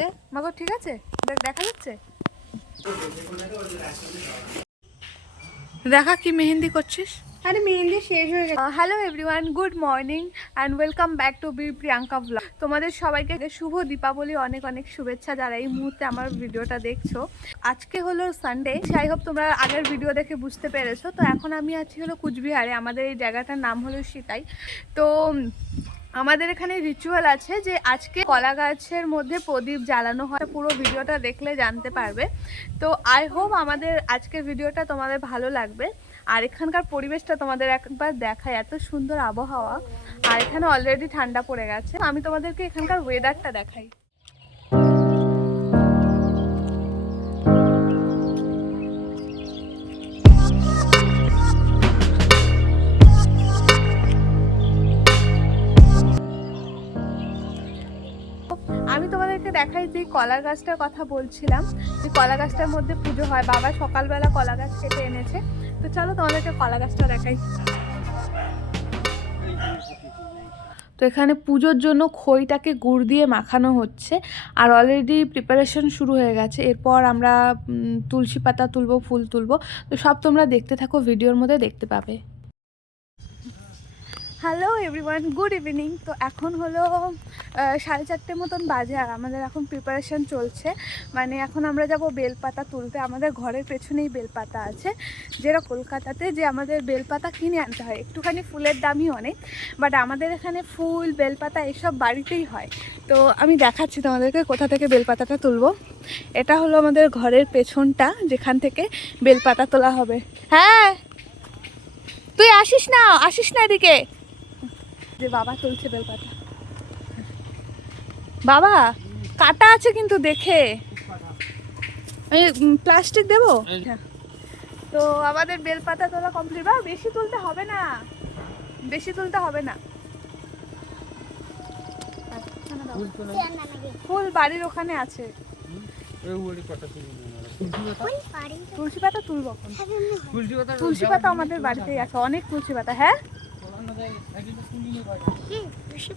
ওকে মাগো, ঠিক আছে, দেখা যাচ্ছে। দেখা কি মেহেন্দি করছিস? আরে মেহেন্দি শেষ হয়ে গেছে। Hello everyone, good morning and welcome back to B Priyanka blog. তোমাদের সবাইকে শুভ দীপাবলি, অনেক অনেক শুভেচ্ছা যারা এই মুহূর্তে আমার ভিডিওটা দেখছো। আজকে হলো সানডে, যাই হোক তোমরা আগের ভিডিও দেখে বুঝতে পেরেছো। তো এখন আমি আছি হলো কুচবিহারে, আমাদের এই জায়গাটার নাম হলো সিতাই। তো আমাদের এখানে রিচুয়াল আছে যে আজকে কলা গাছের মধ্যে প্রদীপ জ্বালানো হয়। পুরো ভিডিওটা দেখলে জানতে পারবে। তো আই হোপ আমাদের আজকের ভিডিওটা তোমাদের ভালো লাগবে। আর এখানকার পরিবেশটা তোমাদের একবার দেখায়, এত সুন্দর আবহাওয়া। আর এখানে অলরেডি ঠান্ডা পড়ে গেছে। আমি তোমাদেরকে এখানকার ওয়েদারটা দেখাই। আমি তোমাদেরকে দেখাই যে কলা গাছটার কথা বলছিলাম, যে কলা গাছটার মধ্যে পুজো হয়। বাবা সকালবেলা কলা গাছ কেটে এনেছে। তো চলো তোমাদেরকে কলা গাছটা দেখাই। তো এখানে পুজোর জন্য খইটাকে গুড় দিয়ে মাখানো হচ্ছে, আর অলরেডি প্রিপারেশন শুরু হয়ে গেছে। এরপর আমরা তুলসী পাতা তুলবো, ফুল তুলবো। তো সব তোমরা দেখতে থাকো, ভিডিওর মধ্যে দেখতে পাবে। Hello everyone, good evening. তো এখন হলো 4:30 মতন বাজে, আর আমাদের এখন প্রিপারেশন চলছে। মানে এখন আমরা যাব বেলপাতা তুলতে। আমাদের ঘরের পেছনেই বেলপাতা আছে, যেটা কলকাতাতে যে আমাদের বেলপাতা কিনে আনতে হয়। একটুখানি ফুলের দামই অনেক, বাট আমাদের এখানে ফুল বেলপাতা এসব বাড়িতেই হয়। তো আমি দেখাচ্ছি তোমাদেরকে কোথা থেকে বেলপাতাটা তুলবো। এটা হলো আমাদের ঘরের পেছনটা, যেখান থেকে বেলপাতা তোলা হবে। হ্যাঁ, তুই আসিস না এদিকে। যে বাবা তুলছে বেলপাতা। বাবা কাটা আছে কিন্তু, দেখে। আমি প্লাস্টিক দেবো। তো আমাদের বেলপাতা তোলা কমপ্লিট। বাবা বেশি তুলতে হবে না, ফুল বাড়ির ওখানে আছে। তুলসী পাতা তুলবো, তুলসী পাতা আমাদের বাড়িতেই আছে, অনেক তুলসী পাতা। হ্যাঁ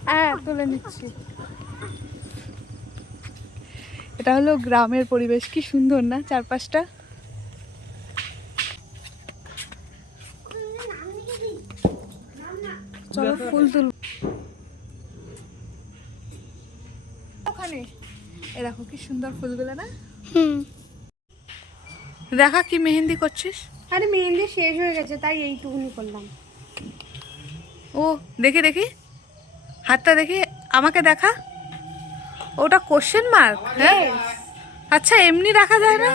হ্যাঁ, তুলে নিচ্ছি। এটা হলো গ্রামের পরিবেশ, কি সুন্দর না চারপাশটা। চলো ফুল তুল। ওখানে এ দেখো কি সুন্দর ফুলগুলো না। দেখা কি মেহেন্দি করছিস? আরে মেহেন্দি শেষ হয়ে গেছে, তাই এইটুকুনি করলাম। ও দেখি হাতটা দেখি, আমাকে দেখা। ওটা কোশ্চেন মার্ক? হ্যাঁ, আচ্ছা এমনি রাখা যায় না?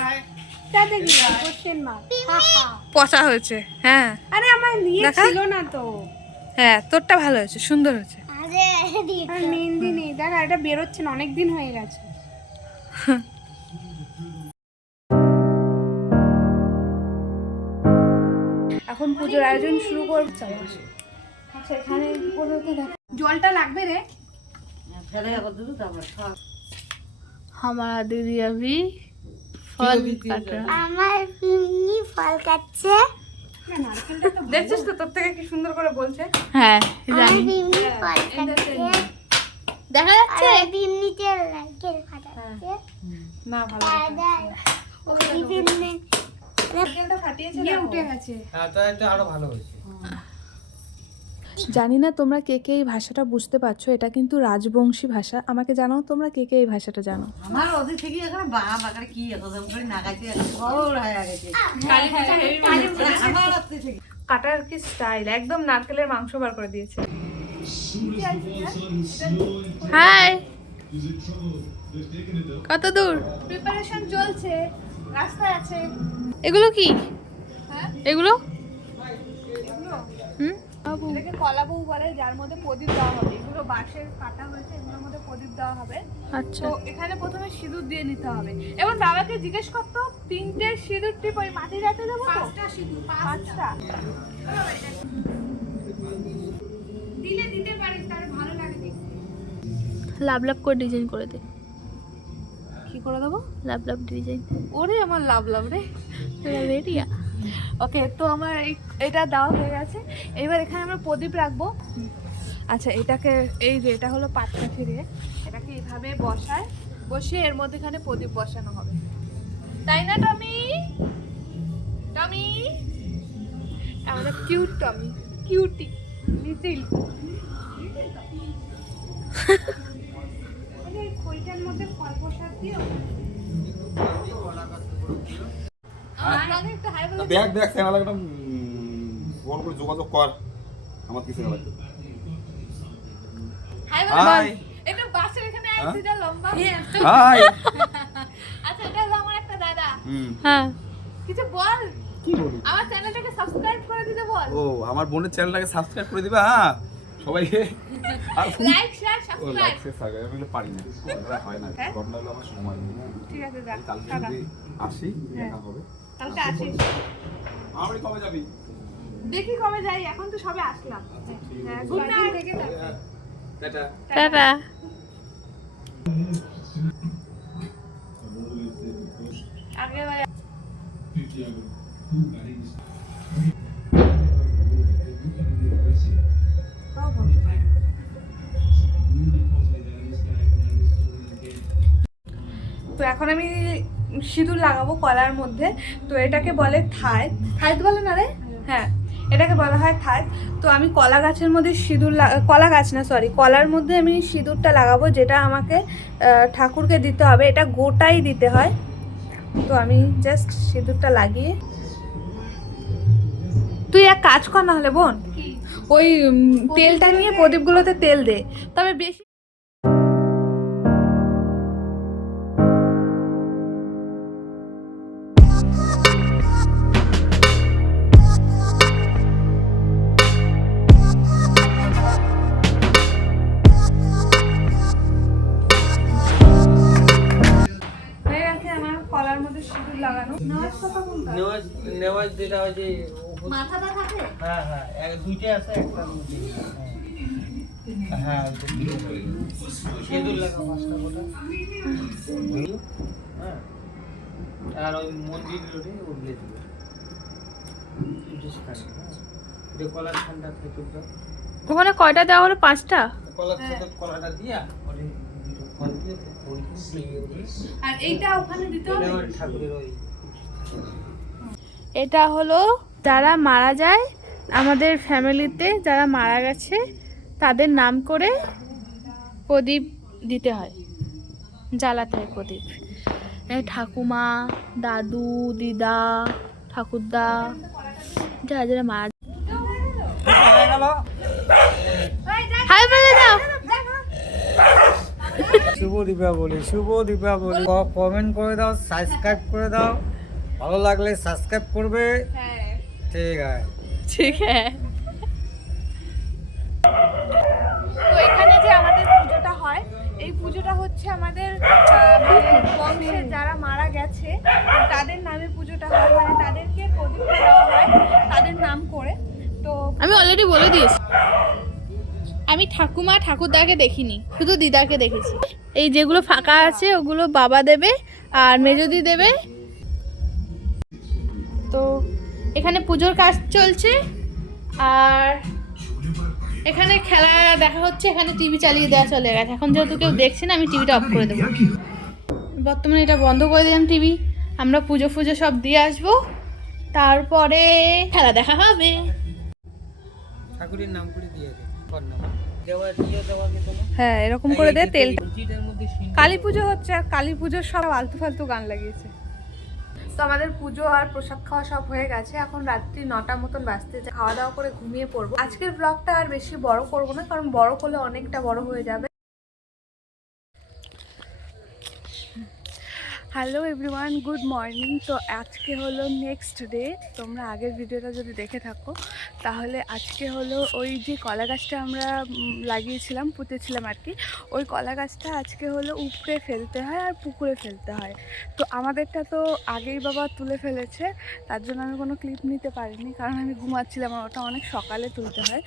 পচা হয়েছে। হ্যাঁ, আরে আমার নিয়ে ছিল না তো। হ্যাঁ তোরটা ভালো হয়েছে, সুন্দর হয়েছে। মেহেন্দি নেই, দেখা এটা বেরোচ্ছে না, অনেক দিন হয়ে গেছে। এখন পুজোর আয়োজন শুরু করব। আচ্ছা এখানে জলটা লাগবে রে। हमारा दीदी अभी फल काट रहा है। আমার পিমনি ফল কাটছে। দেখছিস তো তোর থেকে কি সুন্দর করে বলছে। হ্যাঁ আমার জানি, পিমনি ফল কাটছে। দেখা যাচ্ছে। আর পিমনিতে লাইকের ফাটাচ্ছে। না ভালো ওই পিমনি লাইকেলটা ফাটিয়েছে না, উঠে গেছে। হ্যাঁ তাই তো আরো ভালো হয়েছে। জানি না তোমরা কে কে এই ভাষাটা বুঝতে পারছো, এটা কিন্তু রাজবংশী ভাষা। আমাকে জানাও তোমরা কে কে এই ভাষাটা জানো। আমার ওদের থেকে এখানে বাপ আকারে কি একদম করে নাগাইতে বড় হয়ে গেছে। আমার ওদের থেকে কাটার কি স্টাইল, একদম নারকেলের মাংস বার করে দিয়েছে। হাই, কত দূর? প্রিপারেশন চলছে, রাস্তায় আছে। এগুলো কি? এগুলো এটাকে কলা বউ বলে, যার মধ্যে প্রদীপ দেওয়া হবে। এগুলো বাঁশের কাটা হয়েছে, এগুলোর মধ্যে প্রদীপ দেওয়া হবে। আচ্ছা, তো এখানে প্রথমে সিঁদুর দিয়ে নিতে হবে। এবং বাবাকে জিজ্ঞেস করতো 3টে সিঁদুর টিপ ওই মাটি রাখতে দেবো তো? 5টা সিঁদুর, 5টা দিতে পারিস, তাহলে ভালো লাগে দেখতে। লাভ লাভ করে ডিজাইন করে দে। কি করে দেবো? লাভ লাভ ডিজাইন। ওরে আমার লাভ রে। রেডিয়া। ওকে, তো আমার এটা দেওয়া হয়ে গেছে। এবার এখানে আমরা প্রদীপ রাখবো। আচ্ছা এটাকে, এই যে এটা হলো পাটকাঠি দিয়ে, এটাকে এইভাবে বসায় বসিয়ে এর মধ্যেখানে প্রদীপ বসানো হবে, তাই না টমি? টমি আমাদের কিউট টমি, কিউটি লিটিল। এই খইটার মধ্যে ফল প্রসাদ দিও। আমাকে একটা হাই বলে দেখ দেখ চ্যানেল একটা ফোন করে যোগাযোগ কর আমার কিছু না লাগবে। হাই বলে হাই একটু বাসের এখানে আইছি যা লম্বা। হাই আচ্ছা এটা হলো আমার একটা দাদা। হ্যাঁ কিছু বল, কি বলি? আমার চ্যানেলটাকে সাবস্ক্রাইব করে দিতে বল। ও আমার বোনের চ্যানেলটাকে সাবস্ক্রাইব করে দিবা। হ্যাঁ সবাইকে আর লাইক শেয়ার ও সাবস্ক্রাইব। লাইক সাবস্ক্রাইব আমি পারি না, ওটা হয় না, হ্যাঁ? ঘটনা হলো আমার সময় নেই। ঠিক আছে যা, কালকে টাটা। যদি আসি দেখা হবে। কালকে আসিস। আমি কবে যাবি? দেখি কবে যাই, এখন তো সবে আসলাম। হ্যাঁ গুড নাইট। টাটা। টাটা। আগের বার তো এখন আমি সিঁদুর লাগাবো কলার মধ্যে। তো এটাকে বলে থাই, থাই বলে না রে? হ্যাঁ এটাকে বলা হয় থাই। তো আমি কলা গাছের মধ্যে সিঁদুর কলা গাছ না সরি, কলার মধ্যে আমি সিঁদুরটা লাগাবো, যেটা আমাকে ঠাকুরকে দিতে হবে। এটা গোটাই দিতে হয়। তো আমি জাস্ট সিঁদুরটা লাগিয়ে, তুই এক কাজ কর না হলে বোন, ওই তেলটা নিয়ে প্রদীপগুলোতে তেল দে, তবে বেশি হয়ে গেছে আমার কলার মধ্যে সিঁদুর লাগানো। নামাজ কথা বলতে হয়। নেওয়াজ যেটা হয় যে মাথাটা থাকে? হ্যাঁ হ্যাঁ দুইটা আছে একটা মধ্যে হ্যাঁ সিঁদুর লাগা 5টা গোটা হ্যাঁ আর ওই মন্দির রোডে উঠলে দিবে কলার ঠান্ডা থেকে ওখানে কয়টা দেওয়া হলো? 5টা। কলার সাথে কলাটা দিয়া ওই দুটো ফল দিয়ে ওই আর এইটা ওখানে দিতে হবে। ঠাকুরের ওই এটা হলো যারা মারা যায় আমাদের ফ্যামিলিতে, যারা মারা গেছে তাদের নাম করে প্রদীপ দিতে হয়, জ্বালাতে হয় প্রদীপ। ঠাকুমা, দাদু, দিদা, ঠাকুরদা, যারা যারা মারা হাই বলে দাও। শুভ দীপাবলি, শুভ দীপাবলি। কমেন্ট করে দাও, সাবস্ক্রাইব করে দাও, ভালো লাগলে সাবস্ক্রাইব করবে। ঠিক আছে ঠিক আছে। তো এখানে যে আমাদের পুজোটা হয়, এই পুজোটা হচ্ছে আমাদের বংশের যারা মারা গেছে তাদের নামে পুজোটা হয়, মানে তাদেরকে প্রদীপটা দেওয়া হয় তাদের নাম করে। তো আমি অলরেডি বলে দিয়েছি, আমি ঠাকুমা ঠাকুরদাকে দেখিনি, শুধু দিদাকে দেখেছি। এই যেগুলো ফাঁকা আছে ওগুলো বাবা দেবে আর মেজদি দেবে। তো এখানে পুজোর কাজ চলছে আর এখানে খেলা দেখা হচ্ছে। এখানে টিভি চালিয়ে দেওয়া চলে গেছে, এখন যেহেতু কেউ দেখছে না আমি টিভিটা অফ করে দেবো। বর্তমানে এটা বন্ধ করে দিলাম টিভি। আমরা পুজো ফুজো সব দিয়ে আসবো, তারপরে খেলা দেখা হবে। ঠাকুরের নাম করে দিয়ে দে, কর নাম দেওয়া দিয়ে দেওয়া যেত না। হ্যাঁ এরকম করে দে তেলটা। লুচিটার মধ্যে কালী পুজো হচ্ছে আর কালী পুজোর সব আলতু ফালতু গান লাগিয়েছে। তো আমাদের পুজো আর প্রসাদ খাওয়া সব হয়ে গেছে, এখন রাত্রি 9টা মতন বাজতে, খাওয়া দাওয়া করে ঘুমিয়ে পড়বো। আজকের ব্লগটা আর বেশি বড় করবো না, কারণ বড় করলে অনেকটা বড় হয়ে যাবে। Hello everyone, good morning. তো আজকে হলো নেক্সট ডে। তোমরা আগের ভিডিওটা যদি দেখে থাকো তাহলে আজকে হলো ওই যে কলা গাছটা আমরা লাগিয়েছিলাম, পুঁতেছিলাম আর কি, ওই কলা গাছটা আজকে হলো উপড়ে ফেলতে হয় আর পুকুরে ফেলতে হয়। তো আমাদেরটা তো আগেই বাবা তুলে ফেলেছে, তার জন্য আমি কোনো ক্লিপ নিতে পারিনি, কারণ আমি ঘুমাচ্ছিলাম, আর ওটা অনেক সকালে তুলতে হয়।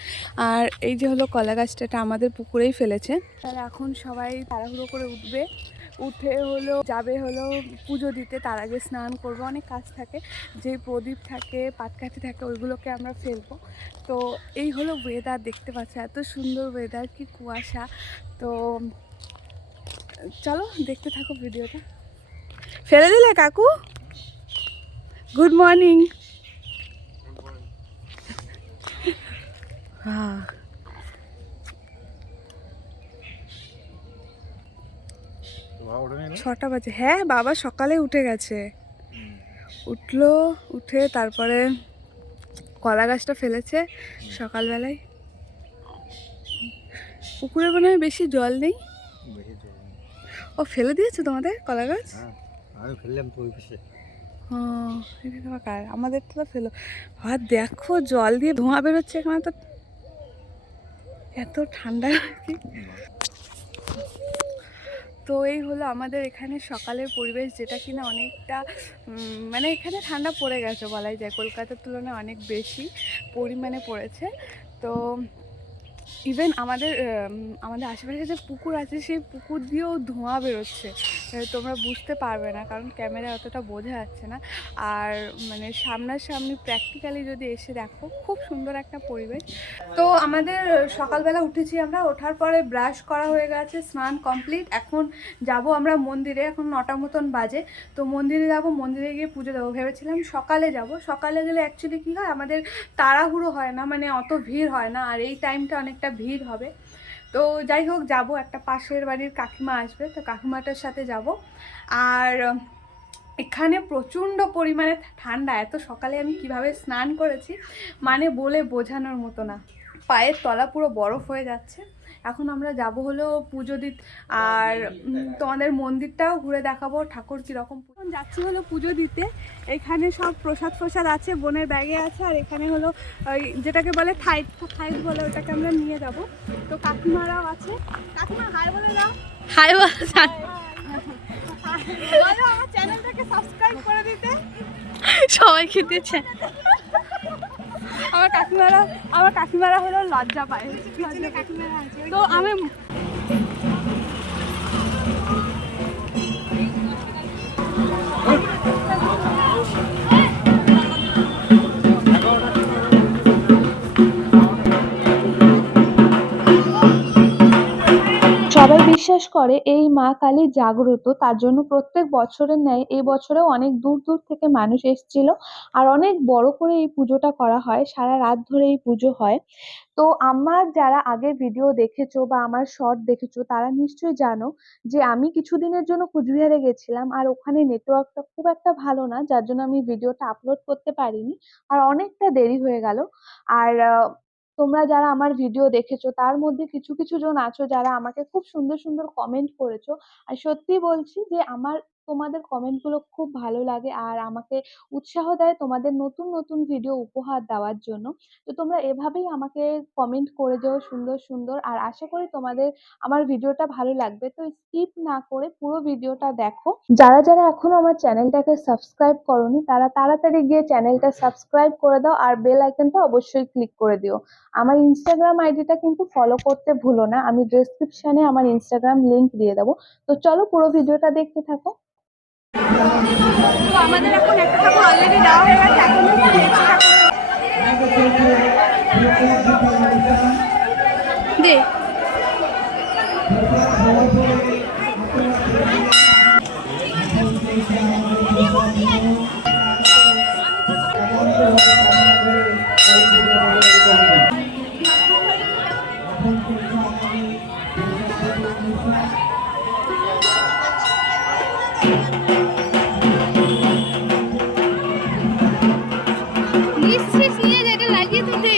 আর এই যে হলো কলা গাছটা, এটা আমাদের পুকুরেই ফেলেছে। তাহলে এখন সবাই তাড়াহুড়ো করে উঠবে, উঠে হলো যাবে হলো পুজো দিতে। তার আগে স্নান করবো, অনেক কাজ থাকে, যে প্রদীপ থাকে, পাটকাঠি থাকে, ওইগুলোকে আমরা ফেলবো। তো এই হলো ওয়েদার, দেখতে পাচ্ছি এত সুন্দর ওয়েদার, কি কুয়াশা। তো চলো দেখতে থাকো ভিডিওটা। ফেলে দিলে কাকু? Good morning. হ্যাঁ, 6টা বাজে। হ্যাঁ, বাবা সকালে উঠে গেছে। উঠে তারপরে কলা গাছটা ফেলেছে সকালবেলায়। পুকুরে মনে হয় বেশি জল নেই। ও ফেলে দিয়েছে তোমাদের কলা গাছ? আমি ফেললাম তো ওই পাশে। আমাদের তো ফেলো। আর দেখো জল দিয়ে ধোঁয়া বেরোচ্ছে এখানে, তো এত ঠান্ডা। তো এই হলো আমাদের এখানে সকালের পরিবেশ, যেটা কিনা অনেকটা মানে এখানে ঠান্ডা পড়ে গেছে বলাই যায়, কলকাতার তুলনায় অনেক বেশি পরিমাণে পড়েছে। তো ইভেন আমাদের আশেপাশে যে পুকুর আছে সেই পুকুর দিয়েও ধোঁয়া বেরোচ্ছে, তোমরা বুঝতে পারবে না কারণ ক্যামেরায় অতটা বোঝা যাচ্ছে না। আর মানে সামনাসামনি প্র্যাকটিক্যালি যদি এসে দেখো, খুব সুন্দর একটা পরিবেশ। তো আমাদের সকালবেলা উঠেছি আমরা, ওঠার পরে ব্রাশ করা হয়ে গেছে, স্নান কমপ্লিট। এখন যাব আমরা মন্দিরে, এখন 9টা মতন বাজে। তো মন্দিরে যাব, মন্দিরে গিয়ে পুজো দেবো। ভেবেছিলাম সকালে যাব, সকালে গেলে অ্যাকচুয়ালি কী হয়, আমাদের তাড়াহুড়ো হয় না, মানে অত ভিড় হয় না, আর এই টাইমটা অনেকটা ভিড় হবে। তো যাই হোক, যাব, একটা পাশের বাড়ির কাকিমা আসবে, তো কাকিমাটার সাথে যাব। আর এখানে প্রচণ্ড পরিমাণে ঠান্ডা, এত সকালে আমি কিভাবে স্নান করেছি মানে বলে বোঝানোর মতো না, পায়ের তলা পুরো বরফ হয়ে যাচ্ছে। এখন আমরা যাব হলো পুজো দিতে, আর তোমাদের মন্দিরটাও ঘুরে দেখাবো ঠাকুর কীরকম। এখন যাচ্ছি হলো পুজো দিতে। এখানে সব প্রসাদ আছে, বোনের ব্যাগে আছে, আর এখানে হলো ওই যেটাকে বলে থাইট বলে, ওটাকে আমরা নিয়ে যাব। তো কাকিমারাও আছে। কাকিমা হাই বলে দাও। হাই বল। বলো আমার চ্যানেলটাকে সাবস্ক্রাইব করে দিতে। সবাইকে দিয়েছে। আমার কাকিমারা হলো লজ্জা পায়। তো আমি সবাই বিশ্বাস করে এই মা কালী জাগ্রত, তার জন্য প্রত্যেক বছরের ন্যায় এই বছরেও অনেক দূর দূর থেকে মানুষ এসেছিল। আর অনেক বড় করে এই পুজোটা করা হয়, সারা রাত ধরে এই পুজো হয়। তো আমার যারা আগে ভিডিও দেখেছো বা আমার শর্ট দেখেছো, তারা নিশ্চয়ই জানো যে আমি কিছুদিনের জন্য কুচবিহারে গেছিলাম, আর ওখানে নেটওয়ার্কটা খুব একটা ভালো না, যার জন্য আমি ভিডিওটা আপলোড করতে পারিনি, আর অনেকটা দেরি হয়ে গেল। আর তোমরা যারা আমার ভিডিও দেখেছো তার মধ্যে কিছু কিছু জন আছো যারা আমাকে খুব সুন্দর সুন্দর কমেন্ট করেছো, আর সত্যি বলছি যে আমার তোমাদের কমেন্টগুলো খুব ভালো লাগে আর আমাকে উৎসাহ দেয় তোমাদের নতুন নতুন ভিডিও উপহার দেওয়ার জন্য। তো তোমরা এভাবেই আমাকে কমেন্ট করে যাও সুন্দর সুন্দর, আর আশা করি তোমাদের আমার ভিডিওটা ভালো লাগবে। তো স্কিপ না করে পুরো ভিডিওটা দেখো। যারা যারা এখনো আমার চ্যানেলটাকে সাবস্ক্রাইব করোনি তারা তাড়াতাড়ি গিয়ে চ্যানেলটা সাবস্ক্রাইব করে দাও, আর বেল আইকনটা অবশ্যই ক্লিক করে দিও। আমার ইনস্টাগ্রাম আইডিটা কিন্তু ফলো করতে ভুলো না, আমি ডেসক্রিপশনে আমার ইনস্টাগ্রাম লিংক দিয়ে দেবো। তো চলো পুরো ভিডিওটা দেখতে থাকো। তো আমাদের এখন একটা ঠাকুর অলরেডি দেওয়া হয়ে গেছে, এখন দে নিয়ে যেটা লাগিয়ে তো দে।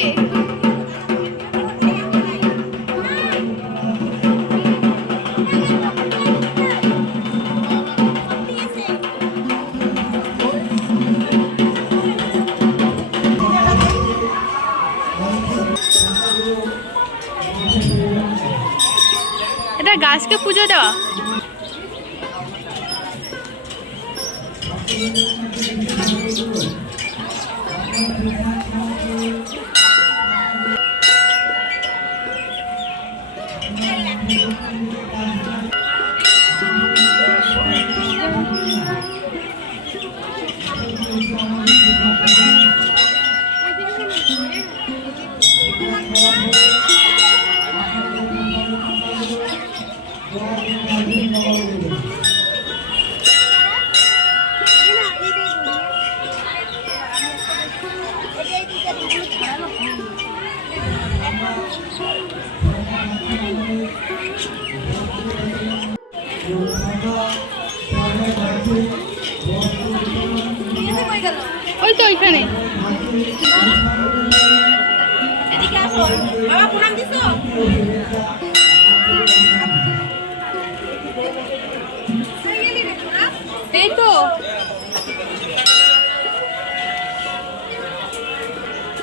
এটা গাছকে পুজো দেওয়া। ওই তো ওইখানে। এই তো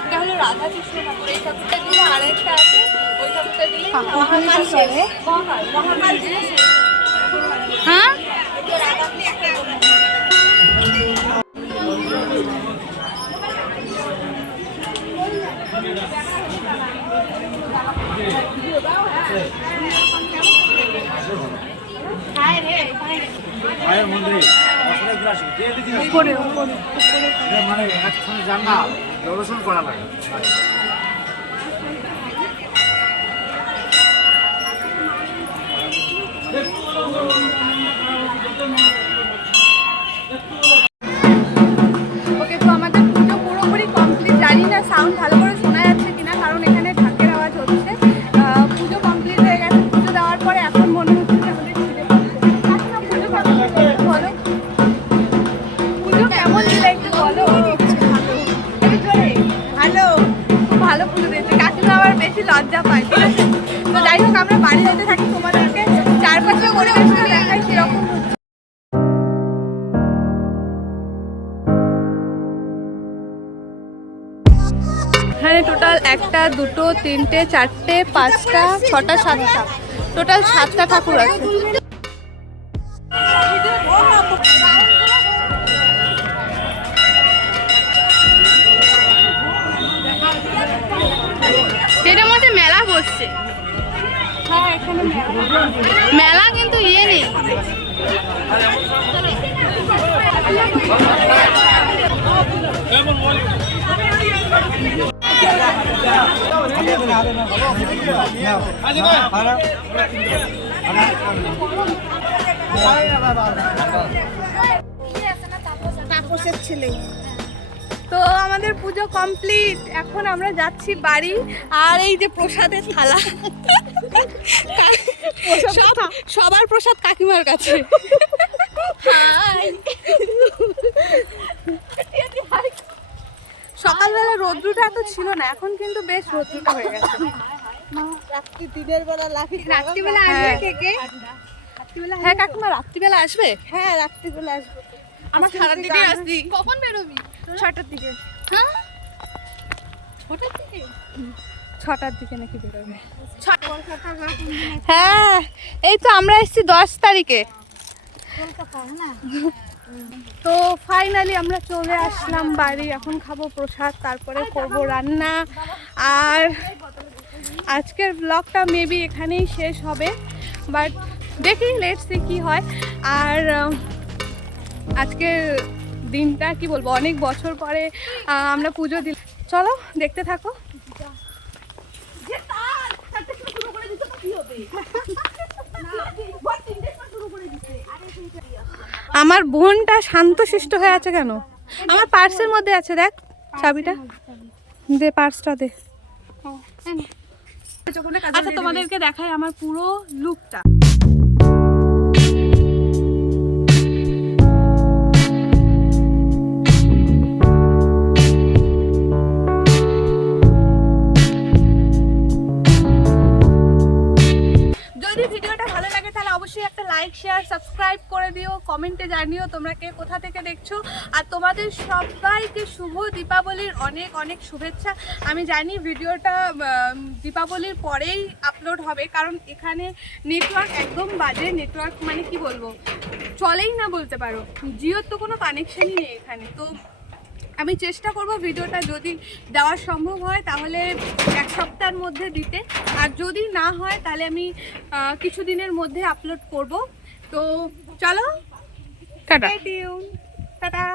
এটা হলো রাধা কৃষ্ণ ঠাকুর। এই ঠাকুরটা দিলে আরেকটা আছে, ওই ঠাকুরটা দিলে মহাকাল শেষ। হ্যাঁ মায়ের মন্দিরে মানে একখানে যান না, দর্শন করা লাগে। ওকে, তো আমাদের পুজো পুরোপুরি কমপ্লিট। জানি না সাউন্ড ভালো করে শোনা যাচ্ছে কিনা, কারণ এখানে ঢাকের আওয়াজ হচ্ছে। পুজো কমপ্লিট হয়ে গেছে। পুজো দেওয়ার পরে এখন মনে হচ্ছে যে আমাদের খিদে পাচ্ছে। কাকিমা, পুজো কেমন দিলে একটু বলো। পুজো কেমন দিলে একটু বলো। ভালো, খুব ভালো পুজো দিয়েছে। কাকিমা আবার বেশি লজ্জা পায়, ঠিক আছে? তো যাই হোক, আমরা বাড়ি যেতে থাকি, তোমাদেরকে চারপাশে পরিবেশটা দেখাই কিরকম হচ্ছে। এখানে টোটাল 1টা 2টো 3টে 4টে 5টা 6টা 7টা, টোটাল 7টা ঠাকুর আছে। এটার মধ্যে মেলা বসছে। মেলা কিন্তু ইয়ে নেই। তাপসের ছেলে। তো আমাদের পুজো কমপ্লিট, এখন আমরা যাচ্ছি বাড়ি। আর এই যে প্রসাদের থালা, সবার প্রসাদ কাকিমার কাছে। সকালবেলা রৌদ্রটা এত ছিল না, এখন কিন্তু বেশ রৌদ্রটা হয়ে গেছে। রাত্রিবেলা আসবে কে কে? হ্যাঁ কাকিমা, রাত্রিবেলা আসবে? হ্যাঁ, রাত্রিবেলা আসবে। আমার সারার দিকে আসছি। কখন বেরোবি? 6টার দিকে। হ্যাঁ, 6টার দিকে? 6টার দিকে নাকি বেরোবে। হ্যাঁ, এই তো আমরা এসেছি 10 তারিখে। তো ফাইনালি আমরা চলে আসলাম বাড়ি। এখন খাবো প্রসাদ, তারপরে করবো রান্না। আর আজকের ব্লগটা মেবি এখানেই শেষ হবে, বাট দেখি লেটস সি কি হয়। আর আজকের দিনটা কি বলবো, অনেক বছর পরে আমরা পুজো দিই। চলো দেখতে থাকো। আমার বোনটা শান্তশিষ্ট হয়ে আছে কেন? আমার পার্সের মধ্যে আছে, দেখ চাবিটা দে, পার্সটা দে। আচ্ছা, তোমাদেরকে দেখাই আমার পুরো লুকটা। যদি ভিডিওটা ভালো লাগে তাহলে অবশ্যই একটা লাইক, শেয়ার, সাবস্ক্রাইব করে দিও। কমেন্টে জানিও তোমরা কে কোথা থেকে দেখছো। আর তোমাদের সবাইকে শুভ দীপাবলির অনেক অনেক শুভেচ্ছা। আমি জানি ভিডিওটা দীপাবলির পরেই আপলোড হবে, কারণ এখানে নেটওয়ার্ক একদম বাজে। নেটওয়ার্ক মানে কি বলবো, চলেই না বলতে পারো। জিওর তো কোনো কানেকশনই নেই এখানে। তো আমি চেষ্টা করব ভিডিওটা যদি দেওয়া সম্ভব হয় তাহলে 1 সপ্তাহের মধ্যে দিতে, আর যদি না হয় তাহলে আমি কিছুদিনের মধ্যে আপলোড করব। তো চলো, টাটা।